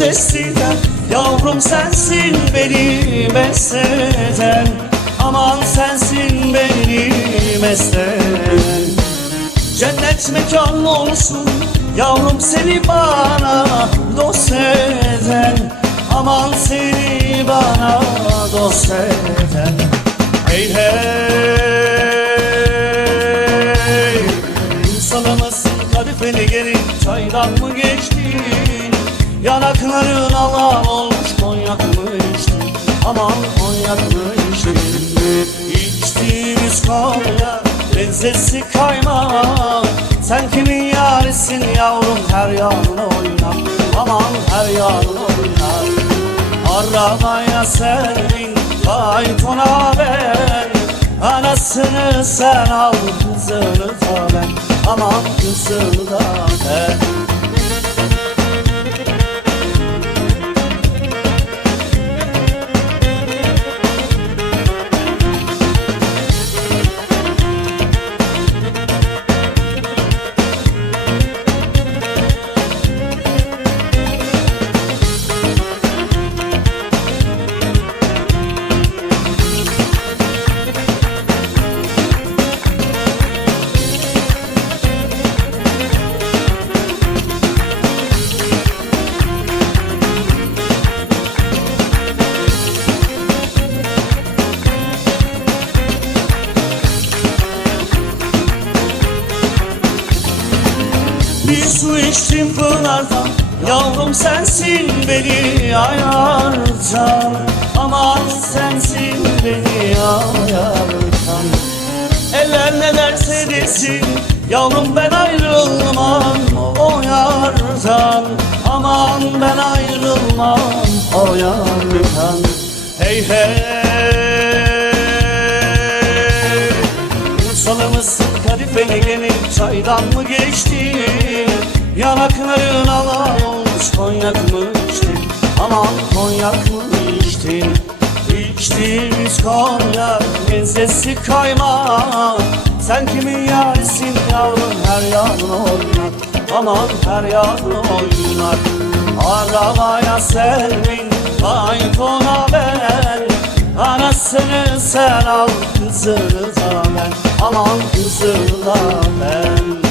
destiden Yavrum sensin beni mesleden Aman sensin beni mesleden Cennet mekan olsun Yavrum seni bana dost eden. Aman seni bana dost eden. Hey hey. İnsanımızsın kadifeli gelin Çaydan mı geçtin Yanakların alan olmuş Konyak mı içtin Aman konyak mı içtin İçtiğimiz konya Lezzesi kaymak. Sen kimin yarisin yavrum Her yanına oynar Aman her yanına oynar Arabaya serdin Faytona ben Anasını sen al Kızını da ben Aman kızını da ben su içtim pınardan Yavrum sensin beni ayartan Aman sensin beni ayartan Eller ne derse desin Yavrum ben ayrılmam o yardan. Aman ben ayrılmam o yardan. Hey hey. Salımızsın kadifeli gelip çaydan mı geçti Yanakların alan olmuş konyak mı içtin? Aman konyak mı içtin? İçtiğimiz konyak lezzesi kaymak. Sen kimin yarisin yavrum her yanın oynar. Aman her yanın oynar. Arabaya selvin faytona ben Anasını sen al kızını da ben Aman kızını da ben